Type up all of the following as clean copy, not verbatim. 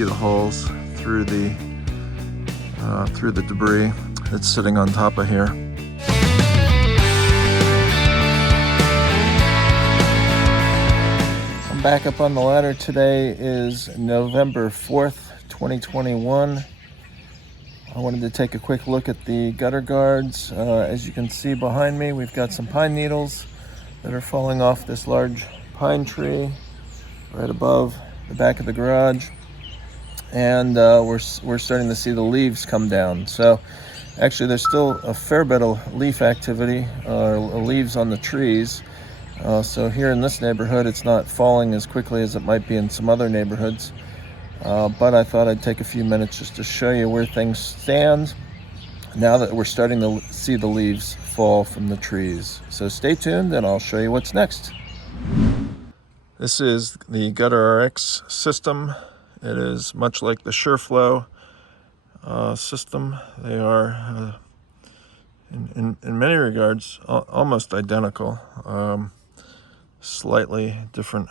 see the holes through the debris that's sitting on top of here. I'm back up on the ladder. Today is November 4th, 2021. I wanted to take a quick look at the gutter guards. As you can see behind me, we've got some pine needles that are falling off this large pine tree right above the back of the garage. And we're starting to see the leaves come down. So actually there's still a fair bit of leaf activity, leaves on the trees. So here in this neighborhood, it's not falling as quickly as it might be in some other neighborhoods. But I thought I'd take a few minutes just to show you where things stand now that we're starting to see the leaves fall from the trees. So stay tuned and I'll show you what's next. This is the GutterRx system. It is much like the Shur-flo system. They are, in many regards, almost identical. Slightly different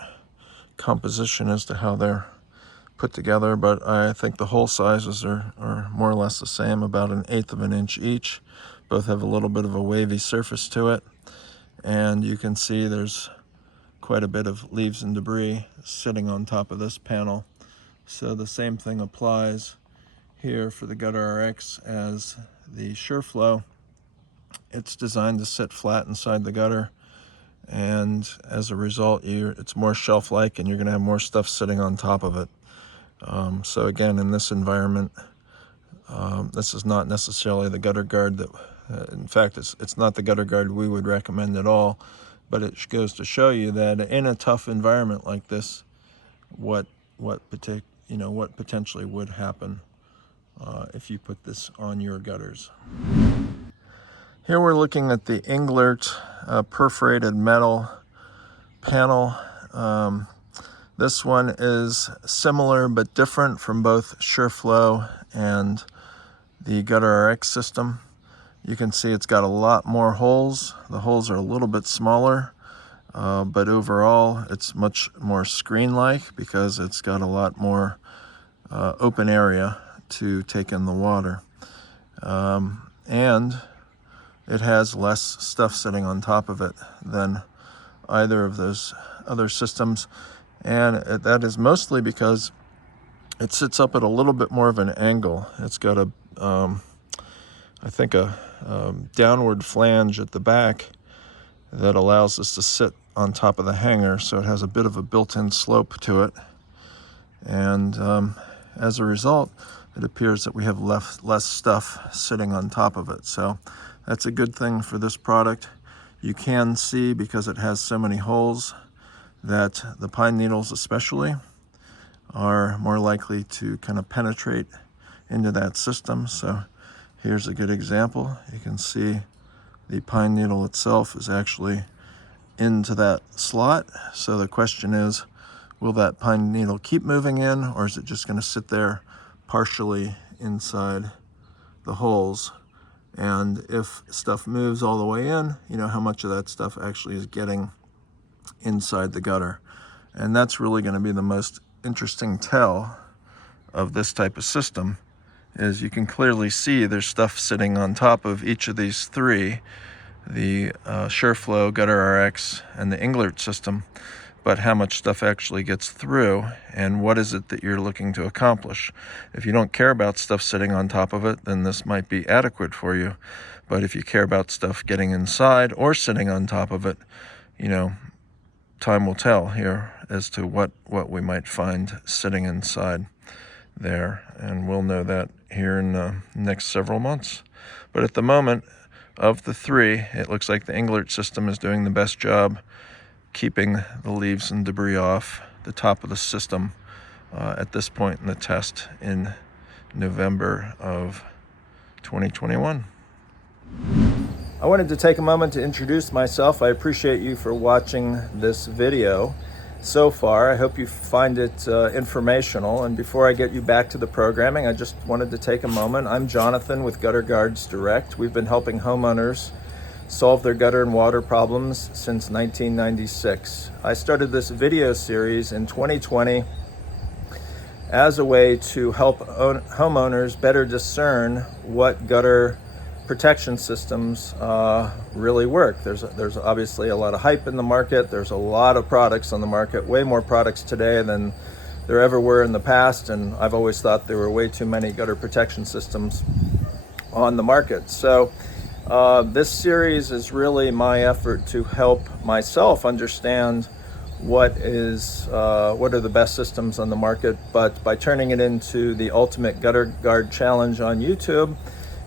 composition as to how they're put together, but I think the hole sizes are more or less the same, about 1/8 of an inch each. Both have a little bit of a wavy surface to it, and you can see there's quite a bit of leaves and debris sitting on top of this panel. So the same thing applies here for the GutterRx as the Shur-flo. It's designed to sit flat inside the gutter, and as a result it's more shelf-like and you're going to have more stuff sitting on top of it. So again, in this environment, this is not necessarily the gutter guard that, in fact, it's not the gutter guard we would recommend at all, but it goes to show you that in a tough environment like this, what potentially would happen if you put this on your gutters. Here we're looking at the Englert perforated metal panel. This one is similar but different from both Shur-flo and the GutterRx system. You can see it's got a lot more holes. The holes are a little bit smaller, but overall it's much more screen-like because it's got a lot more open area to take in the water. And it has less stuff sitting on top of it than either of those other systems. And that is mostly because it sits up at a little bit more of an angle. It's got I think a downward flange at the back that allows us to sit on top of the hanger, so it has a bit of a built-in slope to it. And as a result, it appears that we have less stuff sitting on top of it. So that's a good thing for this product. You can see, because it has so many holes, that the pine needles especially are more likely to kind of penetrate into that system. So here's a good example. You can see the pine needle itself is actually into that slot. So the question is, will that pine needle keep moving in, or is it just going to sit there partially inside the holes? And if stuff moves all the way in, you know how much of that stuff actually is getting inside the gutter. And that's really going to be the most interesting tell of this type of system, is you can clearly see there's stuff sitting on top of each of these three, the Shur-flo, GutterRx, and the Englert system, but how much stuff actually gets through and what is it that you're looking to accomplish. If you don't care about stuff sitting on top of it, then this might be adequate for you. But if you care about stuff getting inside or sitting on top of it, you know, time will tell here as to what we might find sitting inside there, and we'll know that here in the next several months. But at the moment, of the three, it looks like the Englert system is doing the best job keeping the leaves and debris off the top of the system at this point in the test in November of 2021. I wanted to take a moment to introduce myself. I appreciate you for watching this video so far. I hope you find it informational. And before I get you back to the programming, I just wanted to take a moment. I'm Jonathan with Gutter Guards Direct. We've been helping homeowners solve their gutter and water problems since 1996. I started this video series in 2020 as a way to help homeowners better discern what gutter protection systems really work. There's obviously a lot of hype in the market. There's a lot of products on the market, way more products today than there ever were in the past, and I've always thought there were way too many gutter protection systems on the market. So this series is really my effort to help myself understand what are the best systems on the market, but by turning it into the Ultimate Gutter Guard Challenge on YouTube,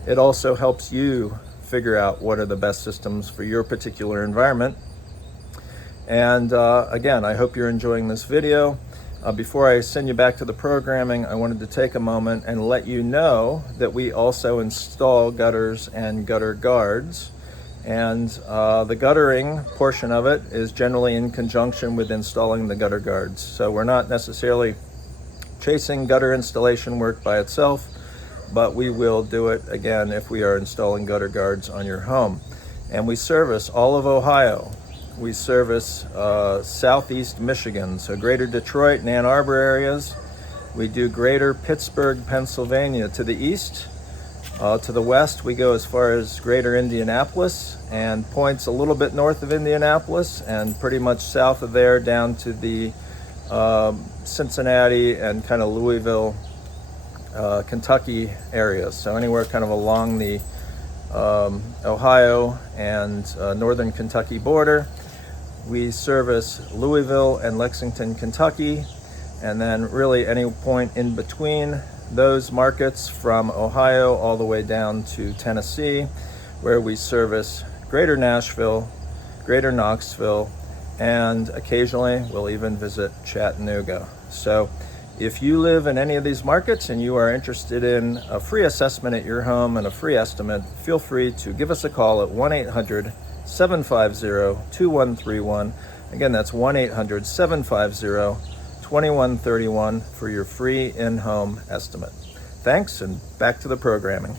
it also helps you figure out what are the best systems for your particular environment. And again, I hope you're enjoying this video. Before I send you back to the programming, I wanted to take a moment and let you know that we also install gutters and gutter guards. And the guttering portion of it is generally in conjunction with installing the gutter guards. So we're not necessarily chasing gutter installation work by itself, but we will do it again if we are installing gutter guards on your home. And we service all of Ohio. We service southeast Michigan, so greater Detroit and Ann Arbor areas. We do greater Pittsburgh, Pennsylvania to the east. To the west, we go as far as greater Indianapolis and points a little bit north of Indianapolis, and pretty much south of there down to the Cincinnati and kind of Louisville, Kentucky areas. So anywhere kind of along the Ohio and northern Kentucky border. We service Louisville and Lexington, Kentucky, and then really any point in between those markets from Ohio all the way down to Tennessee, where we service greater Nashville, greater Knoxville, and occasionally we'll even visit Chattanooga. So if you live in any of these markets and you are interested in a free assessment at your home and a free estimate, feel free to give us a call at 1-800-750-2131. Again, that's 1-800-750-2131 for your free in-home estimate. Thanks, and back to the programming.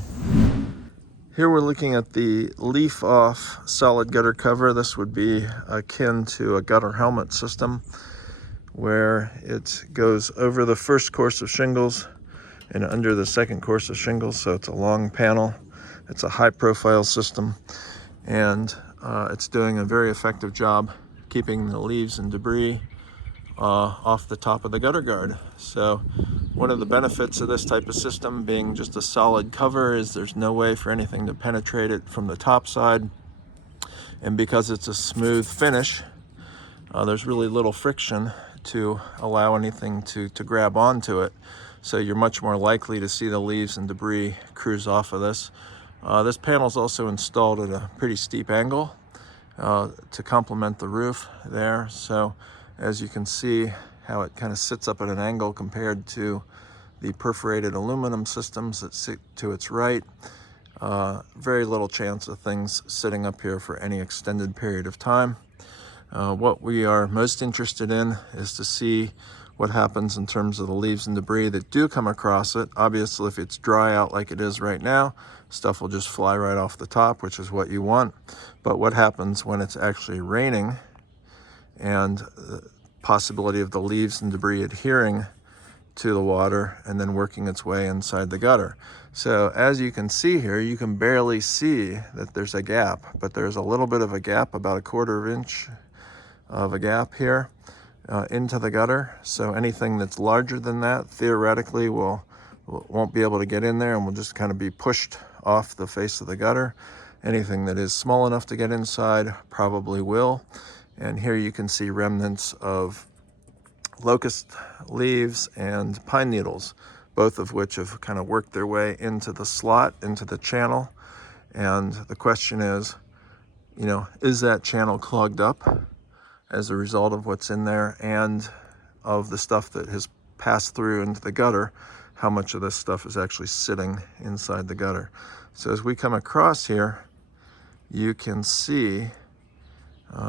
Here we're looking at the LeafOff solid gutter cover. This would be akin to a gutter helmet system, where it goes over the first course of shingles and under the second course of shingles. So it's a long panel. It's a high profile system, and it's doing a very effective job keeping the leaves and debris off the top of the gutter guard. So one of the benefits of this type of system being just a solid cover is there's no way for anything to penetrate it from the top side. And because it's a smooth finish, there's really little friction to allow anything to grab onto it. So you're much more likely to see the leaves and debris cruise off of this. This panel is also installed at a pretty steep angle to complement the roof there. So as you can see how it kind of sits up at an angle compared to the perforated aluminum systems that sit to its right. Very little chance of things sitting up here for any extended period of time. What we are most interested in is to see what happens in terms of the leaves and debris that do come across it. Obviously, if it's dry out like it is right now, stuff will just fly right off the top, which is what you want. But what happens when it's actually raining and the possibility of the leaves and debris adhering to the water and then working its way inside the gutter. So as you can see here, you can barely see that there's a gap, but there's a little bit of a gap, about 1/4 inch of a gap here into the gutter. So anything that's larger than that theoretically won't be able to get in there and will just kind of be pushed off the face of the gutter. Anything that is small enough to get inside probably will. And here you can see remnants of locust leaves and pine needles, both of which have kind of worked their way into the slot, into the channel. And the question is, is that channel clogged up as a result of what's in there and of the stuff that has passed through into the gutter? How much of this stuff is actually sitting inside the gutter? So as we come across here, you can see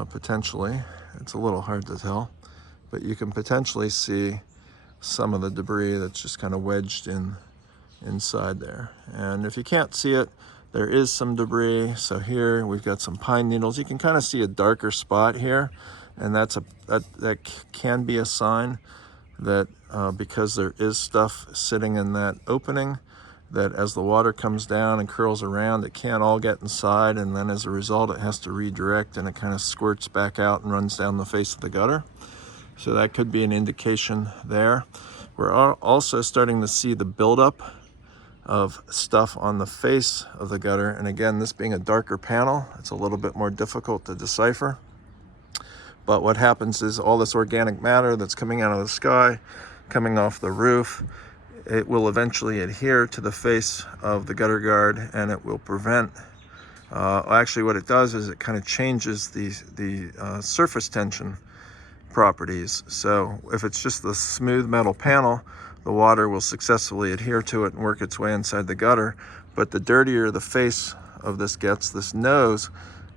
potentially, it's a little hard to tell, but you can potentially see some of the debris that's just kind of wedged inside there. And if you can't see it, there is some debris. So here we've got some pine needles. You can kind of see a darker spot here, and that can be a sign that because there is stuff sitting in that opening, that as the water comes down and curls around, it can't all get inside, and then as a result it has to redirect and it kind of squirts back out and runs down the face of the gutter. So that could be an indication there. We're also starting to see the buildup of stuff on the face of the gutter, and again, this being a darker panel, it's a little bit more difficult to decipher. But what happens is all this organic matter that's coming out of the sky, coming off the roof, it will eventually adhere to the face of the gutter guard, and it will prevent, actually what it does is it kind of changes the surface tension properties. So if it's just the smooth metal panel, the water will successfully adhere to it and work its way inside the gutter. But the dirtier the face of this gets, this nose,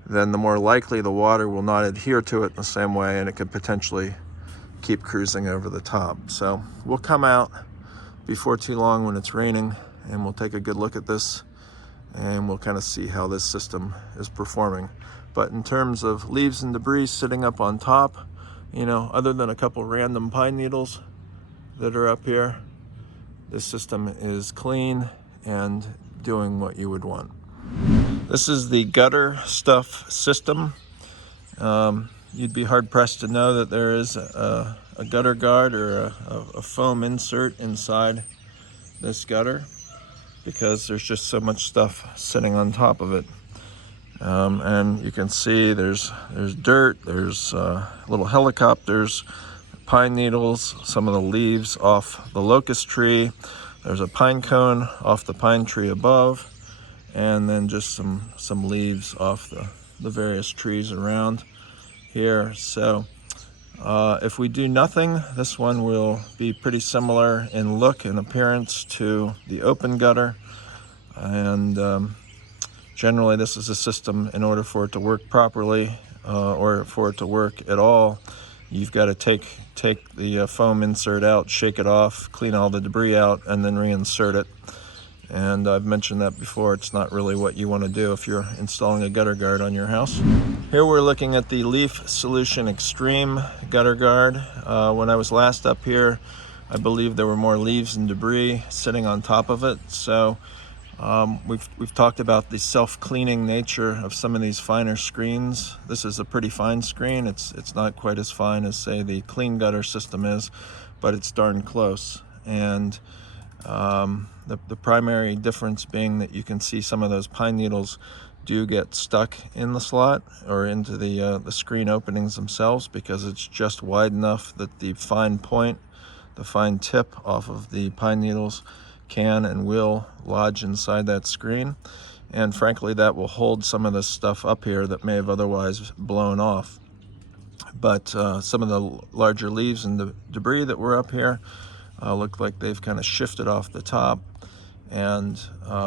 then the more likely the water will not adhere to it in the same way, and it could potentially keep cruising over the top. So we'll come out before too long when it's raining, and we'll take a good look at this, and we'll kind of see how this system is performing. But in terms of leaves and debris sitting up on top, you know, other than a couple random pine needles that are up here, this system is clean and doing what you would want. This is the GutterStuff system. You'd be hard pressed to know that there is a gutter guard or a foam insert inside this gutter, because there's just so much stuff sitting on top of it. And you can see there's dirt, there's little helicopters, pine needles, some of the leaves off the locust tree, there's a pine cone off the pine tree above, and then just some leaves off the various trees around here. So if we do nothing, this one will be pretty similar in look and appearance to the open gutter. And generally this is a system, in order for it to work properly or for it to work at all, you've got to take the foam insert out, shake it off, clean all the debris out, and then reinsert it. And I've mentioned that before, it's not really what you want to do if you're installing a gutter guard on your house. Here we're looking at the LeafSolution Xtreme gutter guard. When I was last up here, I believe there were more leaves and debris sitting on top of it. So we've talked about the self-cleaning nature of some of these finer screens. This is a pretty fine screen. It's not quite as fine as, say, the Klean Gutter system is, but it's darn close. And the primary difference being that you can see some of those pine needles do get stuck in the slot or into the screen openings themselves, because it's just wide enough that the fine point, the fine tip off of the pine needles can and will lodge inside that screen. And frankly, that will hold some of this stuff up here that may have otherwise blown off. But some of the larger leaves and debris that were up here look like they've kind of shifted off the top, and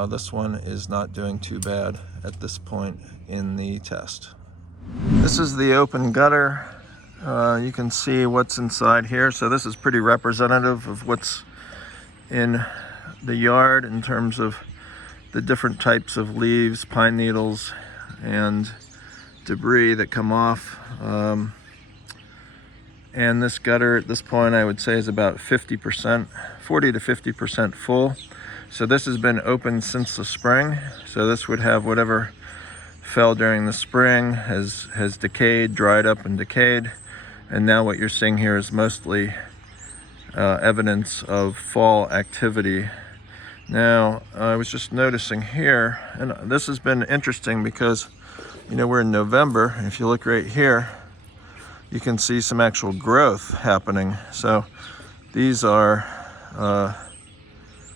this one is not doing too bad at this point in the test. This is the open gutter. You can see what's inside here. So this is pretty representative of what's in the yard in terms of the different types of leaves, pine needles, and debris that come off. And this gutter at this point, I would say, is about 50%, 40 to 50% full. So this has been open since the spring. So this would have whatever fell during the spring has decayed, dried up and decayed. And now what you're seeing here is mostly evidence of fall activity. Now, I was just noticing here, and this has been interesting because, you know, we're in November, and if you look right here, you can see some actual growth happening. So these are,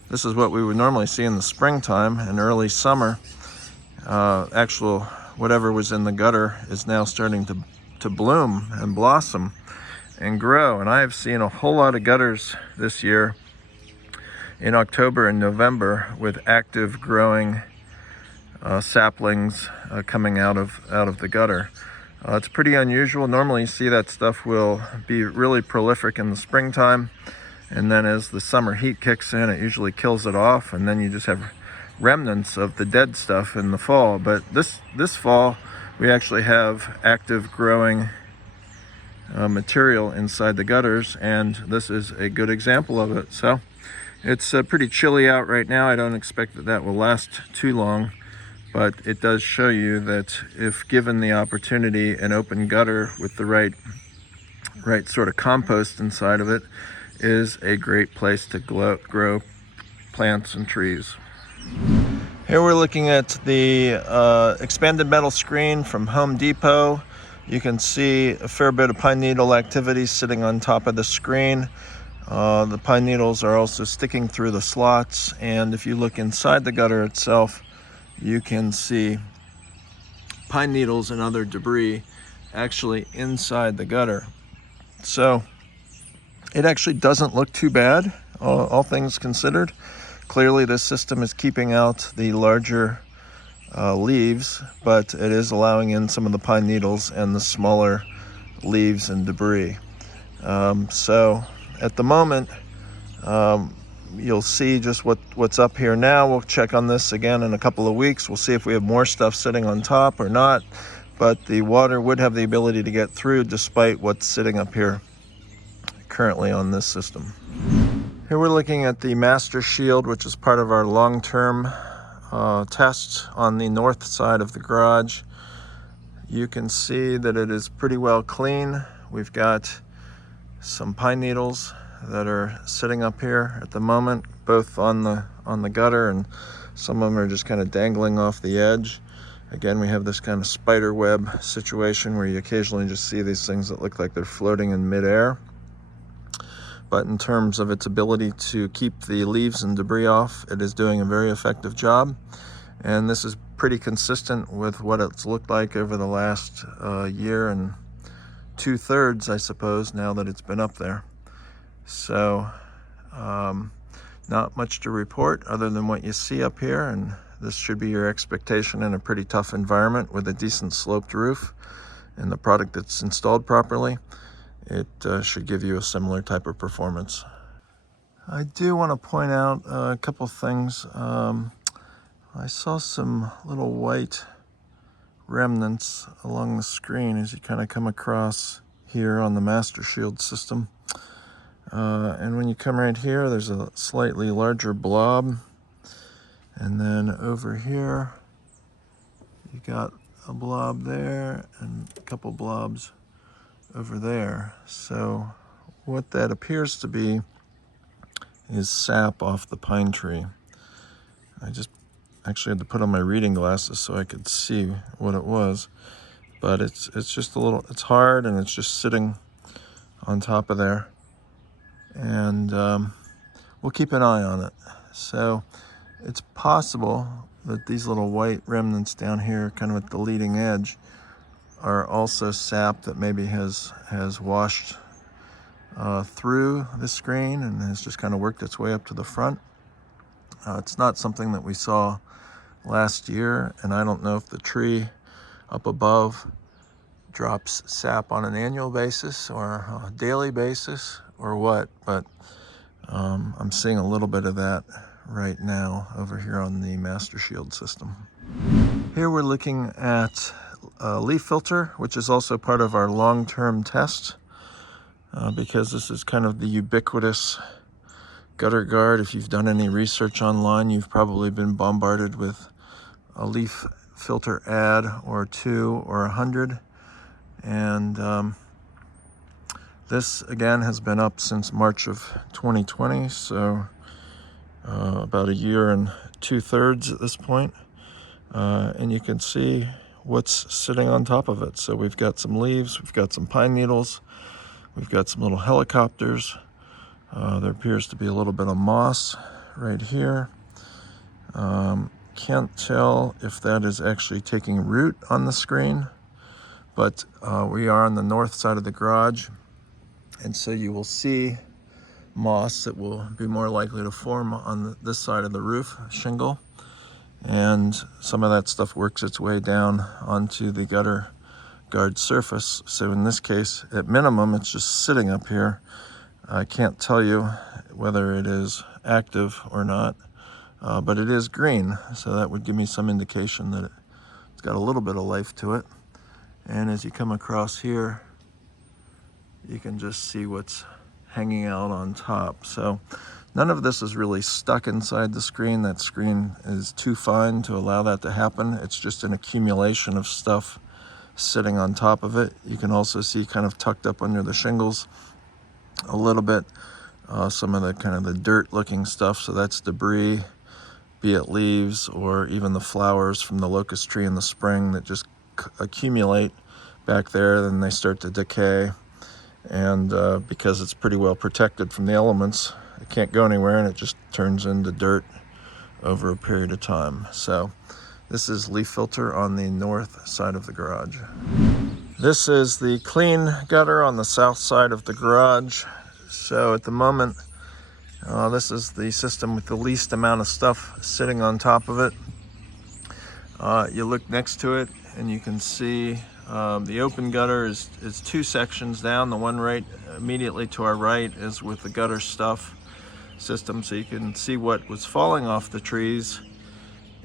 this is what we would normally see in the springtime and early summer. Actual, whatever was in the gutter is now starting to bloom and blossom and grow. And I have seen a whole lot of gutters this year in October and November with active growing saplings coming out of the gutter. It's pretty unusual. Normally you see that stuff will be really prolific in the springtime, and then as the summer heat kicks in, it usually kills it off, and then you just have remnants of the dead stuff in the fall. But this fall, we actually have active growing material inside the gutters, and this is a good example of it. So it's pretty chilly out right now. I don't expect that will last too long, but it does show you that if given the opportunity, an open gutter with the right sort of compost inside of it is a great place to grow plants and trees. Here we're looking at the expanded metal screen from Home Depot. You can see a fair bit of pine needle activity sitting on top of the screen. The pine needles are also sticking through the slots, and if you look inside the gutter itself, you can see pine needles and other debris actually inside the gutter. So it actually doesn't look too bad, all things considered. Clearly this system is keeping out the larger leaves, but it is allowing in some of the pine needles and the smaller leaves and debris. So at the moment, you'll see just what's up here now. We'll check on this again in a couple of weeks. We'll see if we have more stuff sitting on top or not, but the water would have the ability to get through despite what's sitting up here currently on this system. Here we're looking at the MasterShield, which is part of our long-term test on the north side of the garage. You can see that it is pretty well clean. We've got some pine needles that are sitting up here at the moment, both on the gutter, and some of them are just kind of dangling off the edge. Again, we have this kind of spider web situation where you occasionally just see these things that look like they're floating in midair. But in terms of its ability to keep the leaves and debris off, it is doing a very effective job. And this is pretty consistent with what it's looked like over the last year and 2/3, I suppose, now that it's been up there. So not much to report other than what you see up here, and this should be your expectation in a pretty tough environment with a decent sloped roof and the product that's installed properly. It should give you a similar type of performance. I do want to point out a couple things. I saw some little white remnants along the screen as you kind of come across here on the MasterShield system. And when you come right here, there's a slightly larger blob. And then over here, you got a blob there and a couple blobs over there. So what that appears to be is sap off the pine tree. I just actually had to put on my reading glasses so I could see what it was, but it's just a little, it's hard and it's just sitting on top of there, and we'll keep an eye on it. So it's possible that these little white remnants down here kind of at the leading edge are also sap that maybe has washed through the screen and has just kind of worked its way up to the front. It's not something that we saw last year, and I don't know if the tree up above drops sap on an annual basis or a daily basis or what, but I'm seeing a little bit of that right now over here on the MasterShield system. Here we're looking at LeafFilter, which is also part of our long-term test, because this is kind of the ubiquitous gutter guard. If you've done any research online, you've probably been bombarded with a LeafFilter ad or 2 or 100. And this again has been up since March of 2020, so about 1 year and 2/3 at this point. And you can see what's sitting on top of it. So we've got some leaves, we've got some pine needles, we've got some little helicopters. There appears to be a little bit of moss right here. Can't tell if that is actually taking root on the screen, but we are on the north side of the garage, and so you will see moss that will be more likely to form on this side of the roof shingle, and some of that stuff works its way down onto the gutter guard surface. So in this case, at minimum, it's just sitting up here. I can't tell you whether it is active or not, but it is green, so that would give me some indication that it's got a little bit of life to it. And as you come across here, you can just see what's hanging out on top. So none of this is really stuck inside the screen. That screen is too fine to allow that to happen. It's just an accumulation of stuff sitting on top of it. You can also see kind of tucked up under the shingles a little bit, some of the kind of the dirt looking stuff. So that's debris, be it leaves or even the flowers from the locust tree in the spring that just accumulate back there. Then they start to decay, and because it's pretty well protected from the elements, it can't go anywhere, and it just turns into dirt over a period of time. So this is LeafFilter on the north side of the garage. This is the Klean Gutter on the south side of the garage. So at the moment, this is the system with the least amount of stuff sitting on top of it. You look next to it and you can see the open gutter is two sections down. The one right immediately to our right is with the GutterStuff system, so you can see what was falling off the trees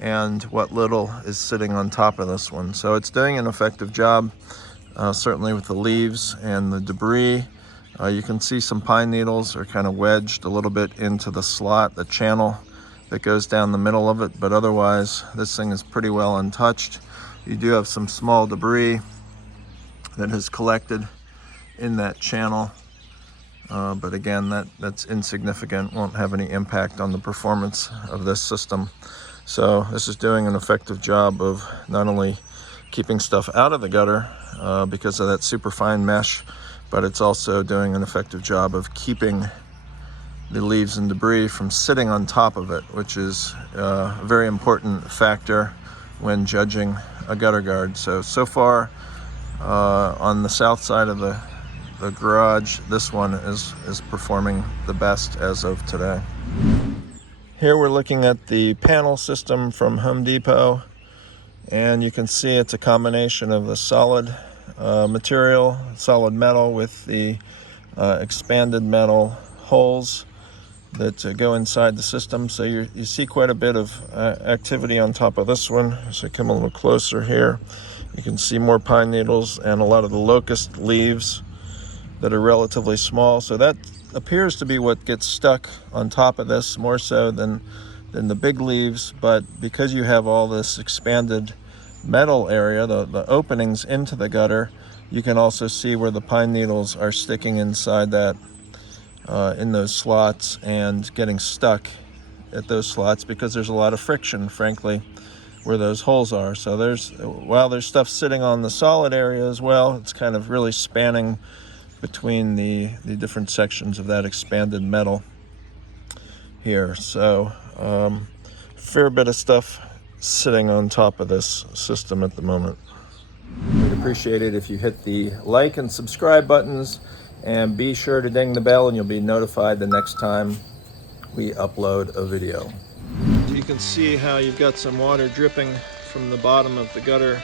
and what little is sitting on top of this one. So it's doing an effective job, certainly with the leaves and the debris. You can see some pine needles are kind of wedged a little bit into the slot, the channel that goes down the middle of it, but otherwise this thing is pretty well untouched. You do have some small debris that has collected in that channel, but again, that's insignificant, won't have any impact on the performance of this system. So this is doing an effective job of not only keeping stuff out of the gutter because of that super fine mesh, but it's also doing an effective job of keeping the leaves and debris from sitting on top of it, which is a very important factor when judging a gutter guard. So far on the south side of the garage, this one is performing the best as of today. Here we're looking at the panel system from Home Depot, and you can see it's a combination of the solid material, solid metal, with the expanded metal holes that go inside the system. So you see quite a bit of activity on top of this one. So come a little closer here. You can see more pine needles and a lot of the locust leaves that are relatively small. So that appears to be what gets stuck on top of this more so than the big leaves. But because you have all this expanded metal area, the openings into the gutter, you can also see where the pine needles are sticking inside that, in those slots, and getting stuck at those slots because there's a lot of friction, frankly, where those holes are. So while there's stuff sitting on the solid area as well, it's kind of really spanning between the different sections of that expanded metal here. So fair bit of stuff sitting on top of this system at the moment. We'd appreciate it if you hit the like and subscribe buttons, and be sure to ding the bell and you'll be notified the next time we upload a video. You can see how you've got some water dripping from the bottom of the gutter